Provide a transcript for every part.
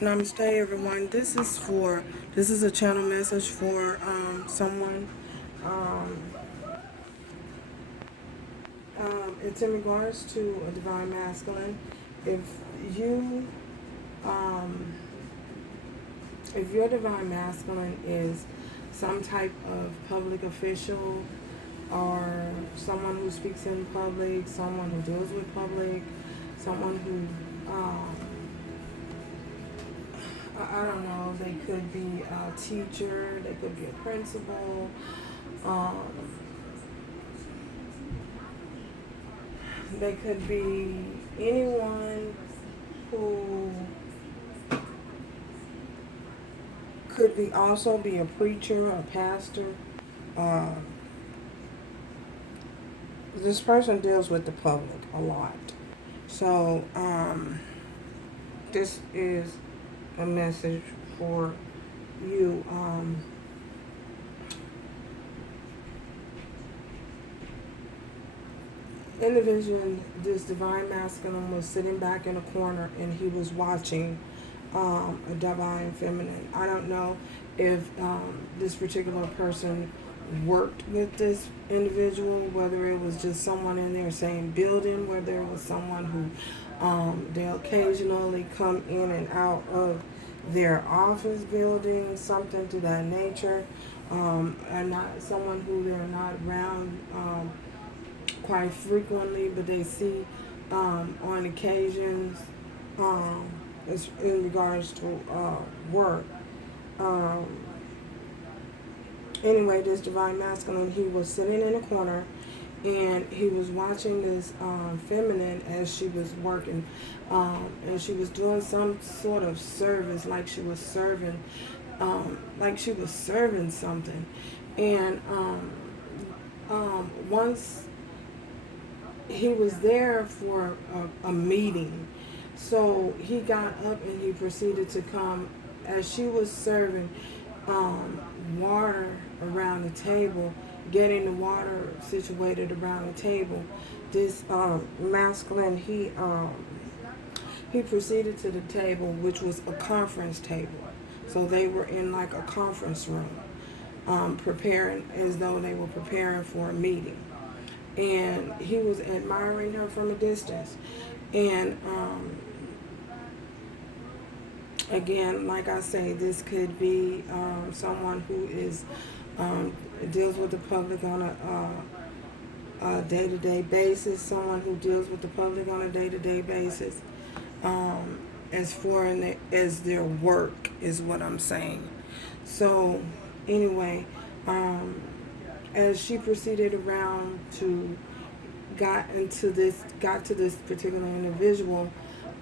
Namaste, everyone. This is a channel message for someone. Um, it's in regards to a divine masculine. If you, um, if your divine masculine is some type of public official or someone who speaks in public, someone who deals with public, someone who I don't know, they could be a teacher, they could be a principal, um, they could be anyone who could be also be a preacher, a pastor. Uh, this person deals with the public a lot. So this is a message for you. Individual, this divine masculine was sitting back in a corner and he was watching a divine feminine. I don't know if this particular person worked with this individual, whether it was just someone in their same building, whether it was someone who they'll occasionally come in and out of their office building, something to that nature, and not someone who they're not around quite frequently, but they see on occasions in regards to work. Um, anyway, this divine masculine, he was sitting in a corner and he was watching this feminine as she was working, and she was doing some sort of service, like she was serving something. And once he was there for a meeting. So he got up and he proceeded to come as she was serving water around the table, getting the water situated around the table. This masculine, he proceeded to the table, which was a conference table. So they were in like a conference room, preparing as though they were preparing for a meeting, and he was admiring her from a distance. And again, like I say, this could be someone who is deals with the public on a day-to-day basis, someone who deals with the public on a day-to-day basis, as foreign as their work is what I'm saying. So anyway, as she proceeded around to got to this particular individual,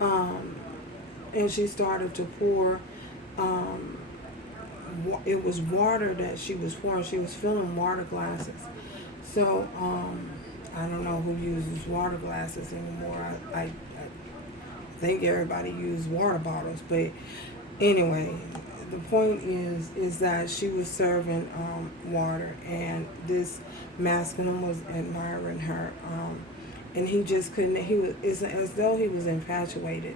um, and she started to pour. Um, it was water that she was pouring. She was filling water glasses. So I don't know who uses water glasses anymore. I think everybody uses water bottles, but anyway, the point is that she was serving water, and this masculine was admiring her, and he just couldn't. He was it's as though he was infatuated,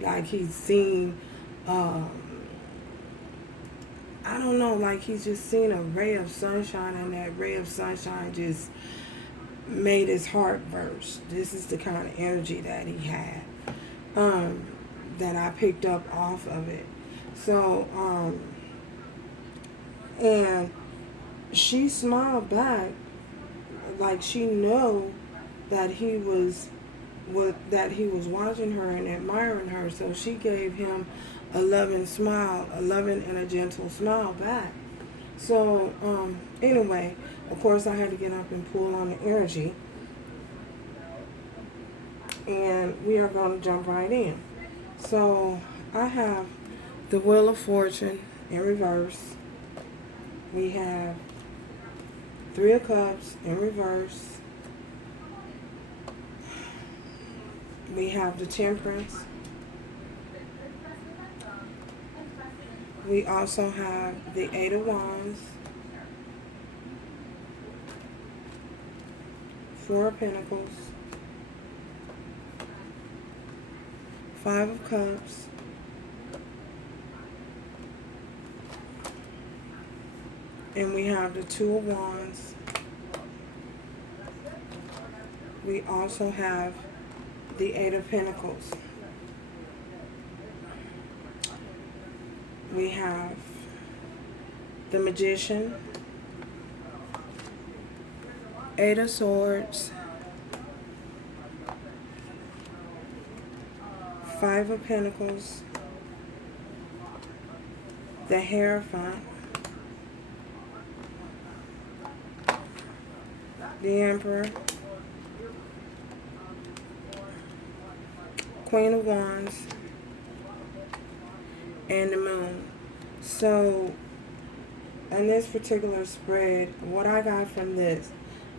like he'd seen. Um, I don't know, like he's just seen a ray of sunshine, and that ray of sunshine just made his heart burst. This is the kind of energy that he had, um, that I picked up off of it. So, and she smiled back, like she knew that that he was watching her and admiring her. So she gave him a loving smile, a loving and a gentle smile back. So, anyway, of course, I had to get up and pull on the energy, and we are going to jump right in. So, I have the Wheel of Fortune in reverse. We have Three of Cups in reverse. We have the Temperance. We also have the Eight of Wands, Four of Pentacles, Five of Cups, And we have the Two of Wands. We also have the Eight of Pentacles. We have the Magician, Eight of Swords, Five of Pentacles, the Hierophant, the Emperor, Queen of Wands, and the Moon. So, in this particular spread, what I got from this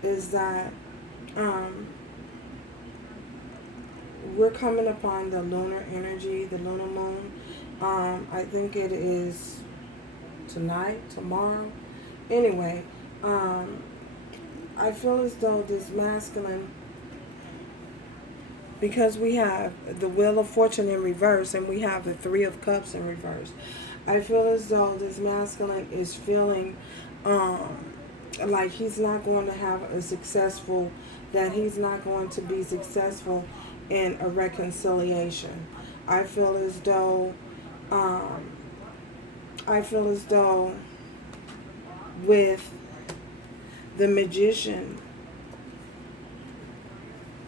is that we're coming upon the lunar energy, the lunar moon. I think it is tonight, tomorrow. Anyway, I feel as though this masculine, because we have the Wheel of Fortune in reverse and we have the Three of Cups in reverse, I feel as though this masculine is feeling like he's not going to have a successful, that he's not going to be successful in a reconciliation. I feel as though with the Magician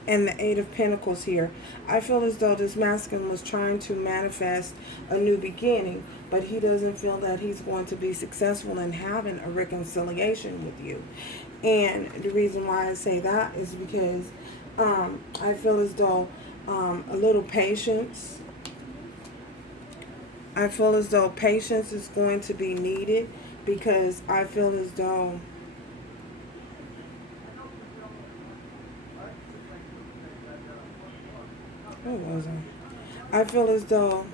and the Eight of Pentacles here, I feel as though this masculine was trying to manifest a new beginning, but he doesn't feel that he's going to be successful in having a reconciliation with you. And the reason why I say that is because I feel as though a little patience, I feel as though patience is going to be needed, because I feel as though I feel as though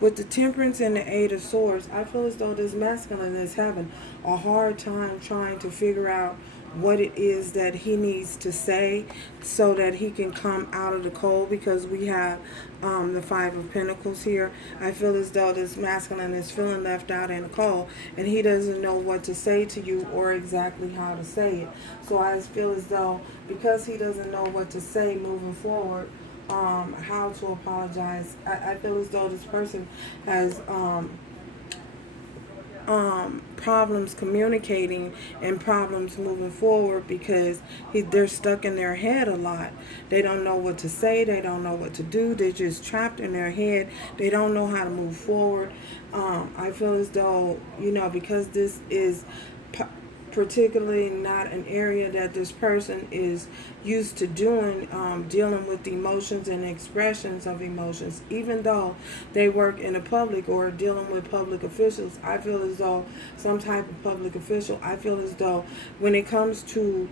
with the Temperance and the Eight of Swords, I feel as though this masculine is having a hard time trying to figure out what it is that he needs to say so that he can come out of the cold, because we have the Five of Pentacles here. I feel as though this masculine is feeling left out in the cold and he doesn't know what to say to you or exactly how to say it. So I feel as though because he doesn't know what to say moving forward, how to apologize, I feel as though this person has problems communicating and problems moving forward, because they're stuck in their head a lot. They don't know what to say. They don't know what to do. They're just trapped in their head. They don't know how to move forward. I feel as though, because this is particularly not an area that this person is used to doing, dealing with emotions and expressions of emotions, even though they work in the public or dealing with public officials. I feel as though some type of public official, I feel as though when it comes to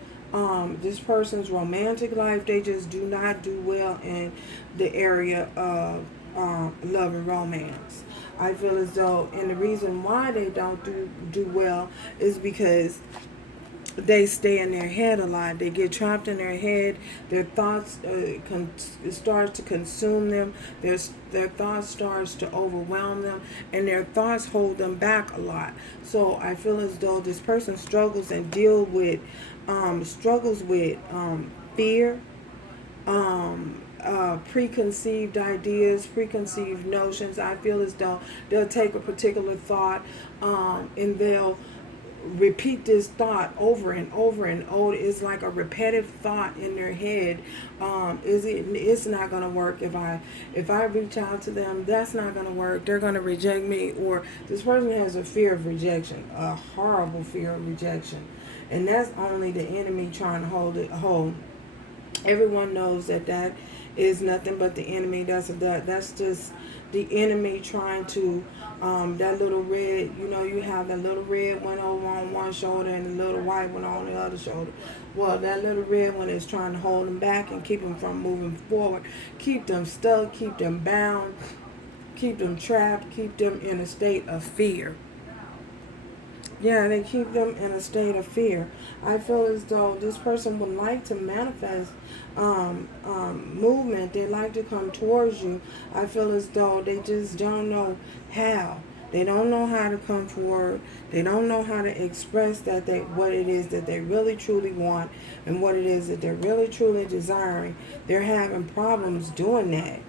this person's romantic life, they just do not do well in the area of love and romance. I feel as though, and the reason why they don't do well is because they stay in their head a lot. They get trapped in their head. Their thoughts start to consume them. Their thoughts starts to overwhelm them, and their thoughts hold them back a lot. So I feel as though this person struggles and struggles with fear, preconceived ideas, preconceived notions. I feel as though they'll take a particular thought and they'll repeat this thought over and over and over. It's like a repetitive thought in their head. It's not going to work if I reach out to them. That's not going to work. They're going to reject me. Or this person has a fear of rejection, a horrible fear of rejection, and that's only the enemy trying to hold it whole. Everyone knows that is nothing but the enemy. That's just the enemy trying to, that little red, you have that little red one over on one shoulder and the little white one on the other shoulder. Well, that little red one is trying to hold them back and keep them from moving forward, keep them stuck, keep them bound, keep them trapped, keep them in a state of fear. Yeah, they keep them in a state of fear. I feel as though this person would like to manifest movement. They like to come towards you. I feel as though they just don't know how. They don't know how to come forward. They don't know how to express that what it is that they really truly want and what it is that they're really truly desiring. They're having problems doing that.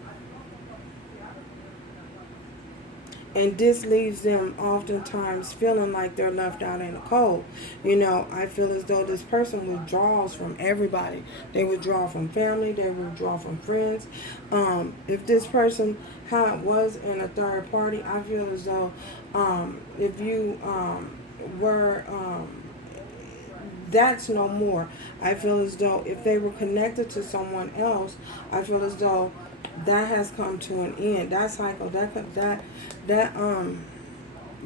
And this leaves them oftentimes feeling like they're left out in the cold. I feel as though this person withdraws from everybody. They withdraw from family. They withdraw from friends. If this person was in a third party, I feel as though if you were that's no more. I feel as though if they were connected to someone else, I feel as though that has come to an end. That cycle, that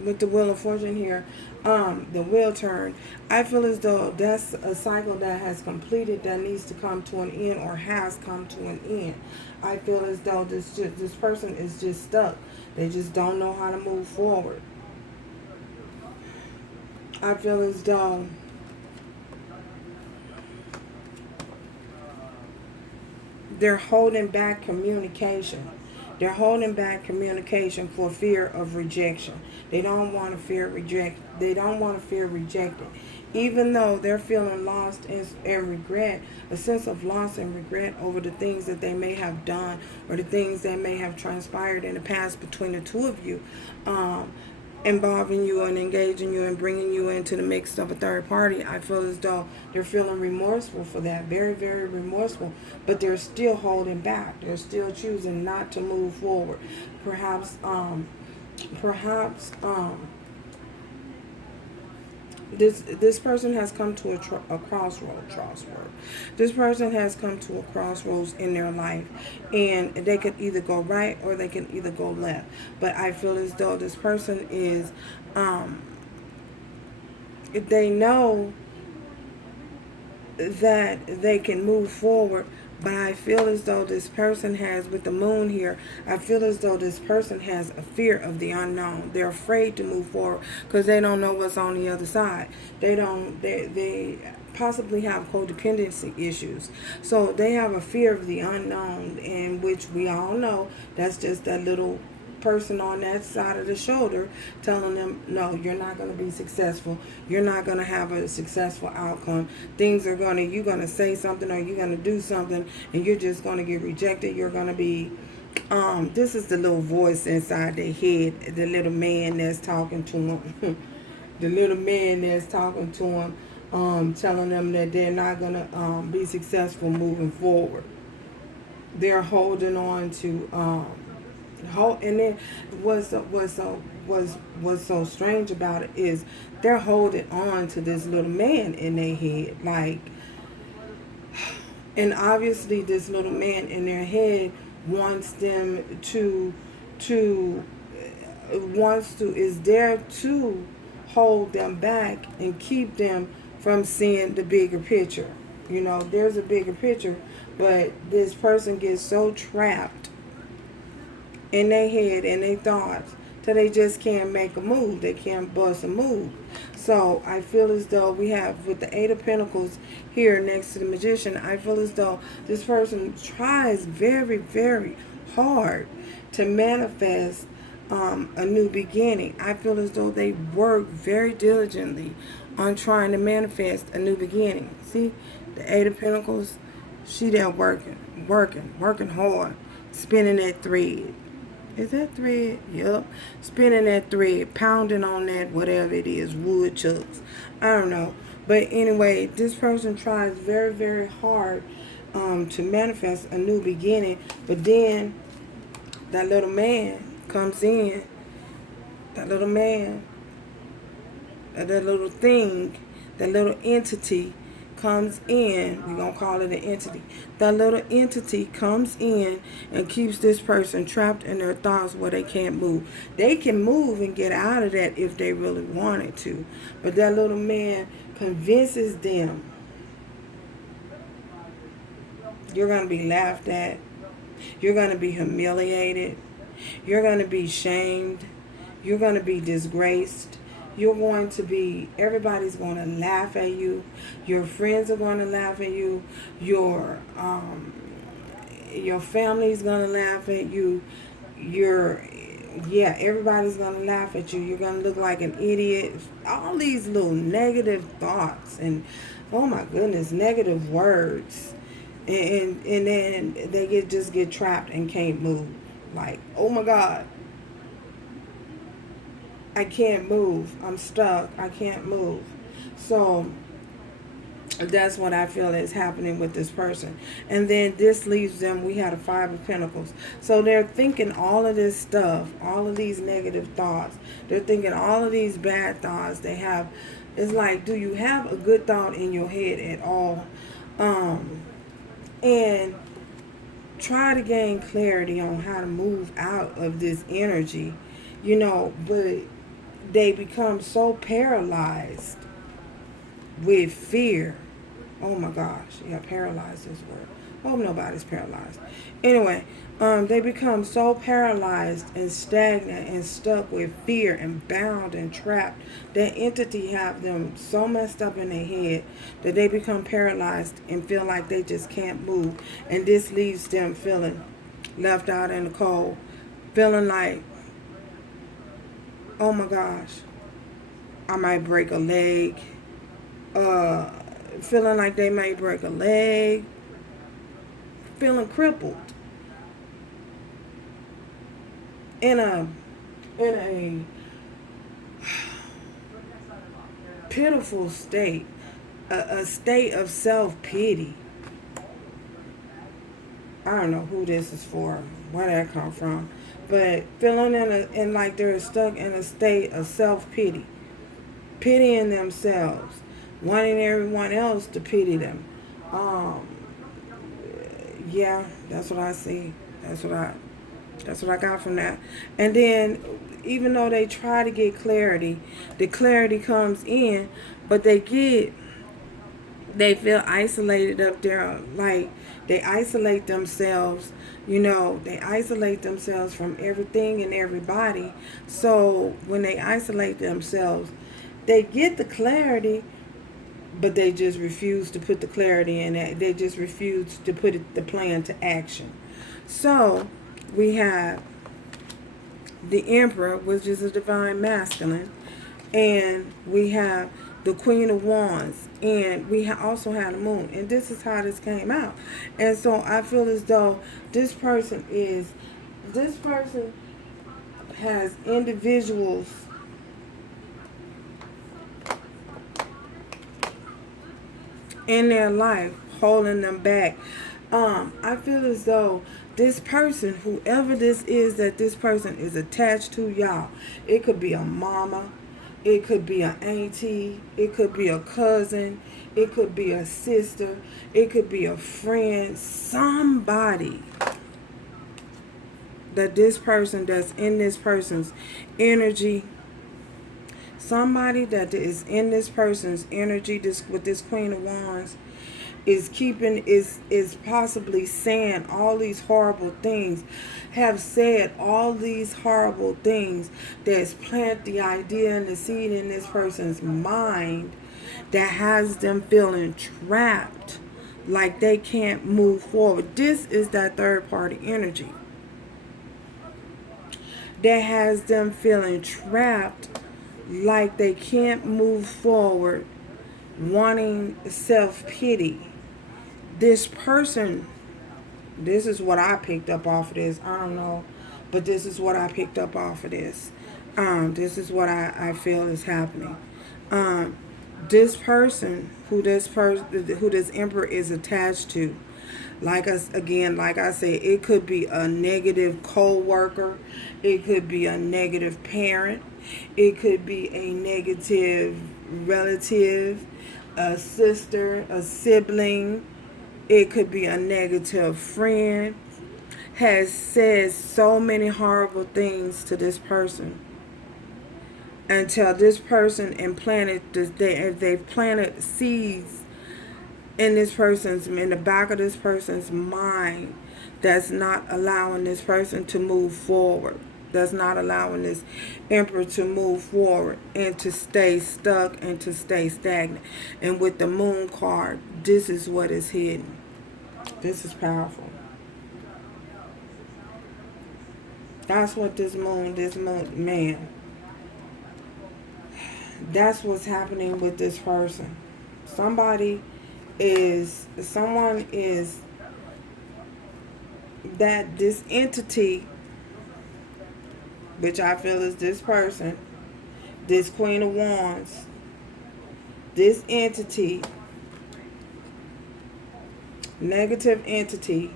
with the Wheel of Fortune here, the wheel turn. I feel as though that's a cycle that has completed, that needs to come to an end or has come to an end. I feel as though this person is just stuck. They just don't know how to move forward. I feel as though they're holding back communication. They're holding back communication for fear of rejection. They don't want to fear reject. They don't want to fear rejected. Even though they're feeling lost and regret, a sense of loss and regret over the things that they may have done or the things that may have transpired in the past between the two of you, involving you and engaging you and bringing you into the mix of a third party. I feel as though they're feeling remorseful for that, very, very remorseful, but they're still holding back. They're still choosing not to move forward. Perhaps this person has come to a crossroad. This person has come to a crossroads in their life, and they could either go right or they can either go left. But I feel as though this person is, they know that they can move forward. But I feel as though this person has, with the moon here, I feel as though this person has a fear of the unknown. They're afraid to move forward because they don't know what's on the other side. They possibly have codependency issues. So they have a fear of the unknown, in which we all know that's just that little person on that side of the shoulder telling them, no, you're not going to be successful. You're not going to have a successful outcome. You're going to say something or you're going to do something and you're just going to get rejected. You're going to be, this is the little voice inside their head, the little man that's talking to them. The little man that's talking to them, telling them that they're not going to be successful moving forward. They're holding on to, and then what's so strange about it is they're holding on to this little man in their head, like, and obviously this little man in their head wants them is there to hold them back and keep them from seeing the bigger picture. There's a bigger picture, but this person gets so trapped in their head and their thoughts till they just can't make a move. They can't bust a move. So I feel as though we have, with the Eight of Pentacles here next to the Magician, I feel as though this person tries very, very hard to manifest a new beginning. I feel as though they work very diligently on trying to manifest a new beginning. See, the Eight of Pentacles, she there working hard, spinning that thread. Is that thread? Yep. Spinning that thread, pounding on that, whatever it is, wood chucks. I don't know. But anyway, this person tries very, very hard to manifest a new beginning. But then that little man comes in. That little man, that little thing, that little entity comes in. We're going to call it an entity. That little entity comes in and keeps this person trapped in their thoughts where they can't move. They can move and get out of that if they really wanted to. But that little man convinces them, you're going to be laughed at. You're going to be humiliated. You're going to be shamed. You're going to be disgraced. You're going to be, everybody's going to laugh at you. Your friends are going to laugh at you. Your family's going to laugh at you. Yeah, everybody's gonna laugh at you. You're gonna look like an idiot. All these little negative thoughts and, oh my goodness, negative words, and then they just get trapped and can't move. Like, oh my God, I can't move. I'm stuck. I can't move. So that's what I feel is happening with this person. And then this leaves them, we had a 5 of Pentacles. So they're thinking all of this stuff, all of these negative thoughts. They're thinking all of these bad thoughts they have. It's like, do you have a good thought in your head at all? And try to gain clarity on how to move out of this energy, but they become so paralyzed with fear. Oh my gosh, yeah, paralyzed is the word. Hope nobody's paralyzed. Anyway, they become so paralyzed and stagnant and stuck with fear and bound and trapped. That entity have them so messed up in their head that they become paralyzed and feel like they just can't move. And this leaves them feeling left out in the cold, feeling like, oh my gosh, I might break a leg. Feeling like they may break a leg, feeling crippled in a pitiful state, a state of self-pity. I don't know who this is for, where that come from, but feeling in like they're stuck in a state of self-pity, pitying themselves, wanting everyone else to pity them. Yeah, that's what I see. That's what I got from that. And then, even though they try to get clarity, the clarity comes in, but they feel isolated up there. Like, they isolate themselves. They isolate themselves from everything and everybody. So when they isolate themselves, they get the clarity, but they just refuse to put the clarity in it. They just refuse to put the plan to action. So we have the Emperor, which is a divine masculine, and we have the Queen of Wands, and we also have the Moon. And this is how this came out. And so I feel as though this person has individuals in their life holding them back. I feel as though this person, whoever this is that this person is attached to, y'all, it could be a mama, it could be an auntie, it could be a cousin, it could be a sister, it could be a friend, somebody that this person that's in this person's energy, somebody that is in this person's energy, with this Queen of Wands, is possibly saying all these horrible things, have said all these horrible things, that's planted the idea and the seed in this person's mind that has them feeling trapped, like they can't move forward. This is that third party energy that has them feeling trapped, like they can't move forward, wanting self-pity. This person, this is what I picked up off of this. I don't know, but this is what I picked up off of this. This is what I feel is happening. This person, who this Emperor is attached to, like I said, it could be a negative co-worker, it could be a negative parent, it could be a negative relative, a sister, a sibling, it could be a negative friend, has said so many horrible things to this person until this person implanted they've planted seeds in the back of this person's mind, that's not allowing this person to move forward, that's not allowing this Emperor to move forward and to stay stuck and to stay stagnant. And with the Moon card, this is what is hidden. This is powerful. That's what this moon, man. That's what's happening with this person. Someone is, that this entity, which I feel is this person, this Queen of Wands, this entity, negative entity,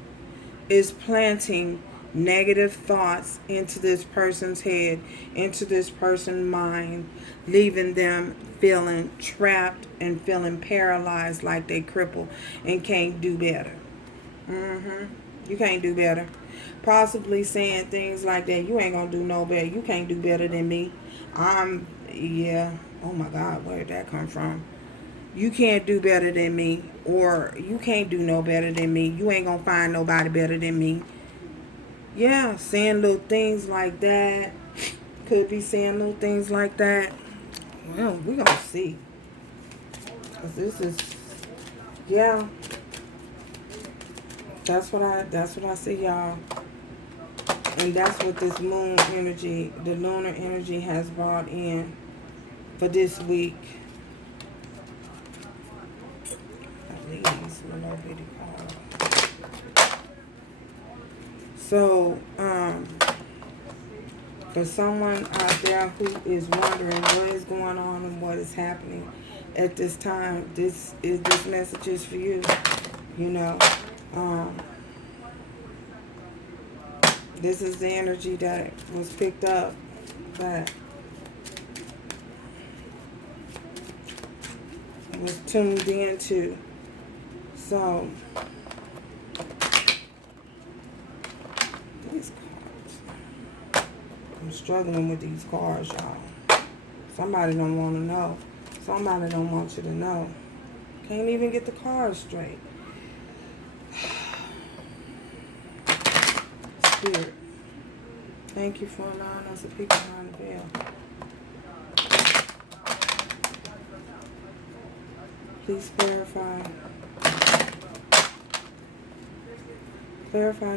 is planting negative thoughts into this person's head, into this person's mind, leaving them feeling trapped and feeling paralyzed, like they crippled and can't do better. You can't do better. Possibly saying things like that. You ain't gonna do no better. You can't do better than me. Yeah. Oh my God, where did that come from? You can't do better than me. Or you can't do no better than me. You ain't gonna find nobody better than me. Yeah, saying little things like that. Could be saying little things like that. Well, we gonna see. 'Cause this is, yeah. That's what I see, y'all. And that's what this moon energy, the lunar energy, has brought in for this week. These little bitty cards. So, for someone out there who is wondering what is going on and what is happening at this time, this message is for you. You know, this is the energy that was picked up, that was tuned into. So, these cards, I'm struggling with these cards, y'all. Somebody don't want to know. Somebody don't want you to know. Can't even get the cards straight. Spirit, thank you for allowing us to peek behind the veil. Please clarify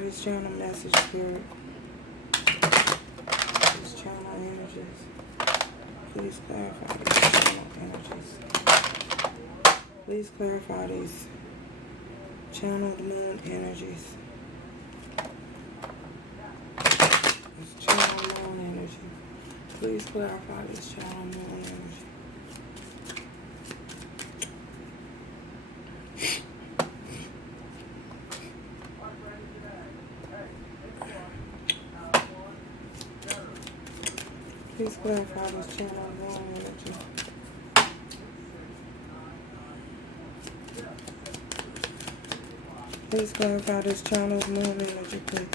this channel message, Spirit. This channel energies. Please clarify these channel energies. Please clarify these channeled moon energies. This channel moon energy. Please clarify this channel moon energy. Please clarify this channel moon energy. Please clarify this channel's moon energy, please.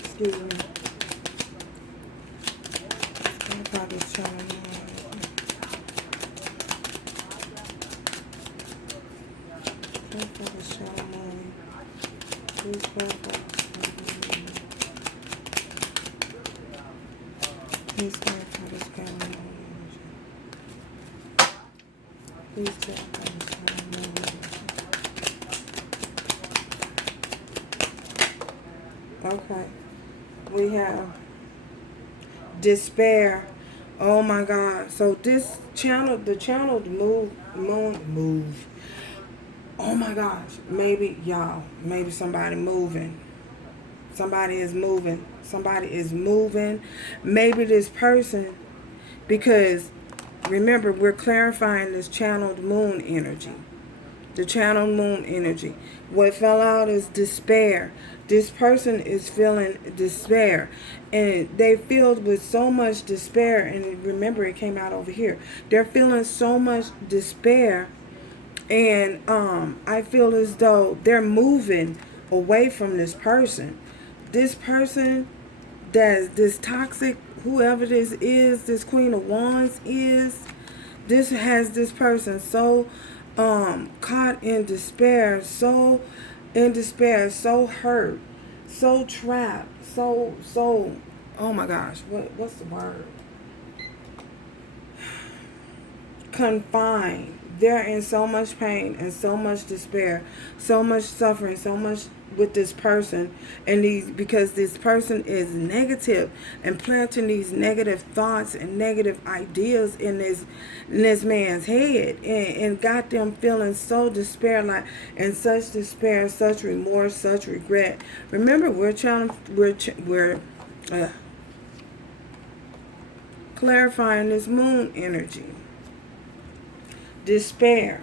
Excuse me. Clarify this channel moon energy. Clarify this channel moon. Please clarify this channel moon. Please clarify this channel moon energy. Please clarify this channel moon energy. Okay, we have despair. Oh my God! So this channel, the channel move. Oh my gosh! Maybe y'all, maybe somebody moving. Somebody is moving. Somebody is moving. Maybe this person, because remember we're clarifying this channeled moon energy. The channeled moon energy. What fell out is despair. This person is feeling despair, and they filled with so much despair. And remember, it came out over here. They're feeling so much despair, and I feel as though they're moving away from this person. This person, that this toxic, whoever this is, this Queen of Wands is, this has this person so caught in despair, so hurt, so trapped, so oh my gosh, what's the word? Confined, they're in so much pain and so much despair, so much suffering, so much with this person, and these, because this person is negative and planting these negative thoughts and negative ideas in this man's head, and got them feeling so despair, like, and such despair, such remorse, such regret. Remember, we're clarifying this moon energy. Despair.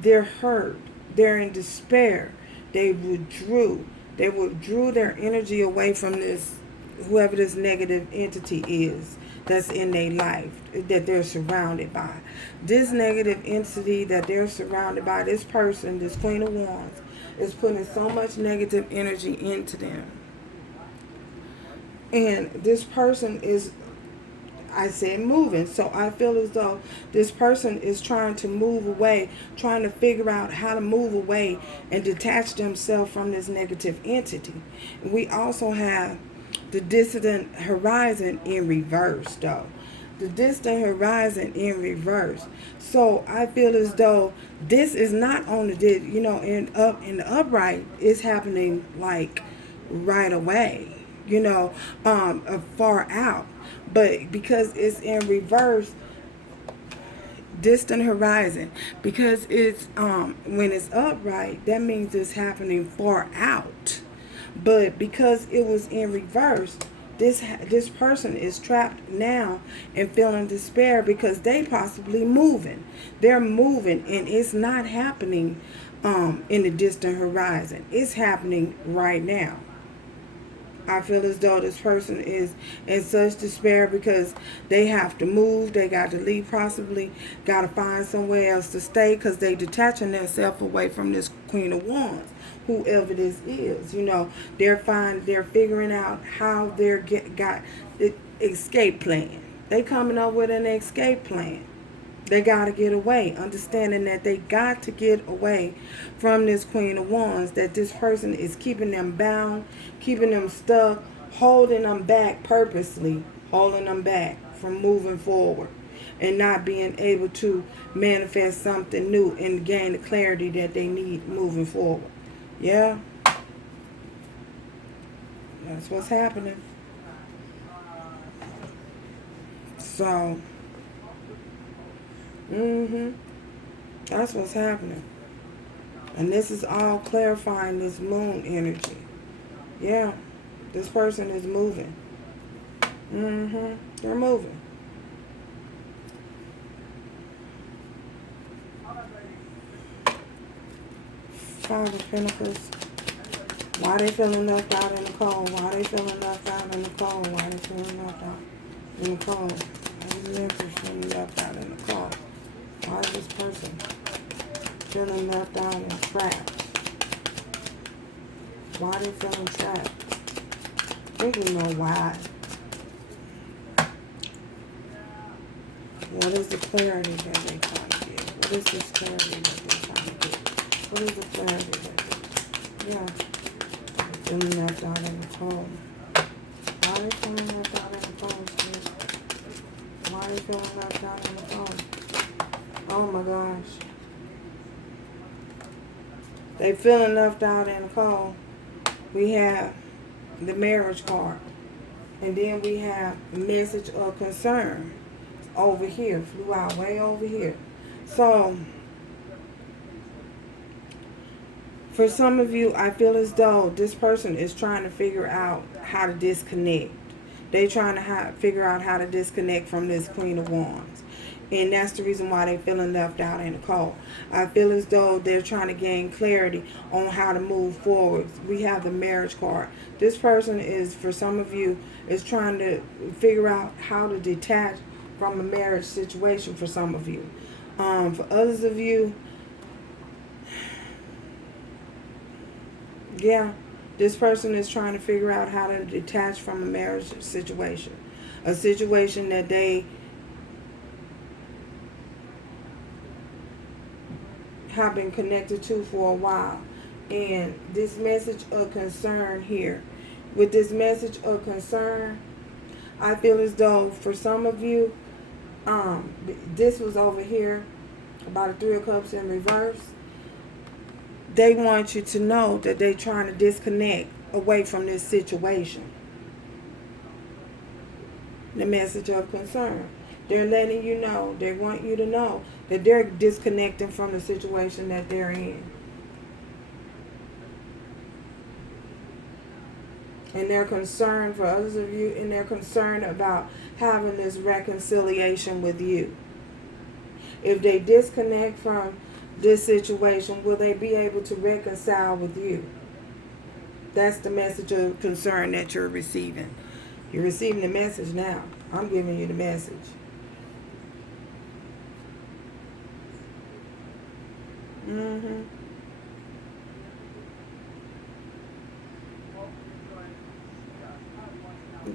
They're hurt. They're in despair. They withdrew. They withdrew their energy away from this, whoever this negative entity is that's in their life, that they're surrounded by. This negative entity that they're surrounded by, this person, this Queen of Wands, is putting so much negative energy into them. And this person is, I said moving. So I feel as though this person is trying to move away, trying to figure out how to move away and detach themselves from this negative entity. We also have the distant horizon in reverse, though. The distant horizon in reverse. So I feel as though this is not on the, in the upright, it's happening like right away, far out. But because it's in reverse, distant horizon, because it's when it's upright, that means it's happening far out. But because it was in reverse, this person is trapped now and feeling despair because they possibly moving. They're moving, and it's not happening in the distant horizon. It's happening right now. I feel as though this person is in such despair because they have to move. They got to leave, possibly got to find somewhere else to stay, because they detaching themselves away from this Queen of Wands, whoever this is. They're figuring out how they're got the escape plan. They coming up with an escape plan. They got to get away, understanding that they got to get away from this Queen of Wands, that this person is keeping them bound, keeping them stuck, holding them back purposely, holding them back from moving forward and not being able to manifest something new and gain the clarity that they need moving forward. Yeah? That's what's happening. So... that's what's happening. And this is all clarifying this moon energy. Yeah. This person is moving. They're moving. Five of Pentacles. Why they feeling left out in the cold? Why they feeling left out in the cold? Why they feeling left out in the cold? Why is the Empress feeling left out in the cold? Why is this person feeling left out and trapped? Why are they feeling trapped? I think we know why. What is the clarity that they're trying to get? What is this clarity that they're trying to get? What is the clarity that they're... Yeah. They're feeling left out in the cold. Why are they feeling left out in the cold, sis? Why are they feeling left out in the cold? Oh my gosh. They feeling left out in the cold. We have the marriage card. And then we have message of concern. Over here. Flew out way over here. So, for some of you, I feel as though this person is trying to figure out how to disconnect. They're trying to figure out how to disconnect from this Queen of Wands. And that's the reason why they're feeling left out in the cold. I feel as though they're trying to gain clarity on how to move forward. We have the marriage card. This person is, for some of you, is trying to figure out how to detach from a marriage situation for some of you. For others of you, yeah, this person is trying to figure out how to detach from a marriage situation. A situation that they have been connected to for a while. And this message of concern here, with this message of concern, I feel as though for some of you, this was over here, about the Three of Cups in reverse, they want you to know that they're trying to disconnect away from this situation. The message of concern. They're letting you know, they want you to know that they're disconnecting from the situation that they're in. And they're concerned, for others of you, and they're concerned about having this reconciliation with you. If they disconnect from this situation, will they be able to reconcile with you? That's the message of concern that you're receiving. You're receiving the message now. I'm giving you the message.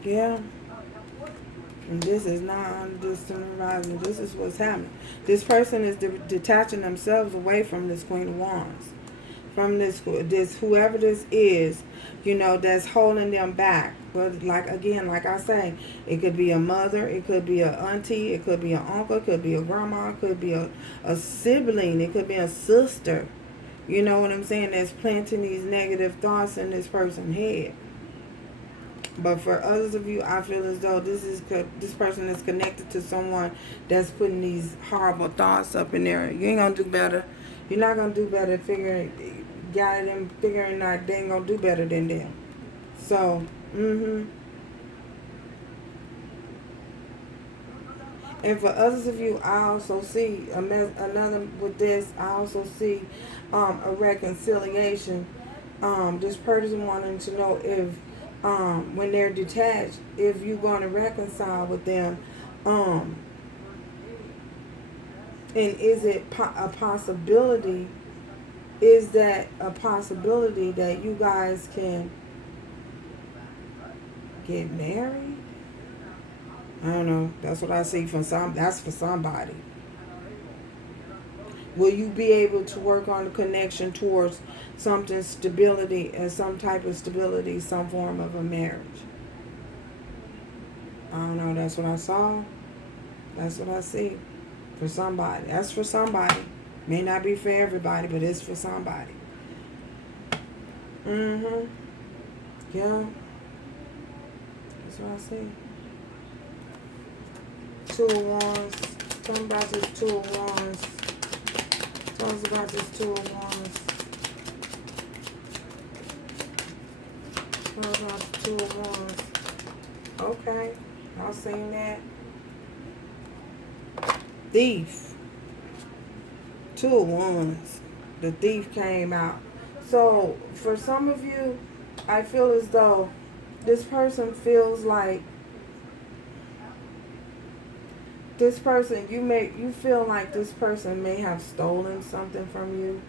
Yeah. And this is not on the distant horizon. This is what's happening. This person is detaching themselves away from this Queen of Wands. From this whoever this is, you know, that's holding them back. But like I say, it could be a mother, it could be an auntie, it could be an uncle, it could be a grandma, it could be a sibling, it could be a sister. You know what I'm saying? That's planting these negative thoughts in this person's head. But for others of you, I feel as though this person is connected to someone that's putting these horrible thoughts up in there. You ain't gonna do better. You're not gonna do better figuring out they ain't gonna do better than them. So, And for others of you, I also see another with this. I also see a reconciliation. This person wanting to know if when they're detached, if you're going to reconcile with them, and is it a possibility? Is that a possibility that you guys can get married? I don't know. That's what I see from some. That's for somebody. Will you be able to work on the connection towards something stability and some type of stability, some form of a marriage? I don't know. That's what I saw. That's what I see for somebody. That's for somebody. May not be for everybody, but it's for somebody. Yeah. That's what I see. Two of Wands. Tell me about this Two of Wands. Tell us about this Two of Wands. Tell us about the Two of Wands. Okay. I've seen that. Thief. Two of Wands. The Thief came out. So, for some of you, I feel as though this person feels like this person, you feel like this person may have stolen something from you.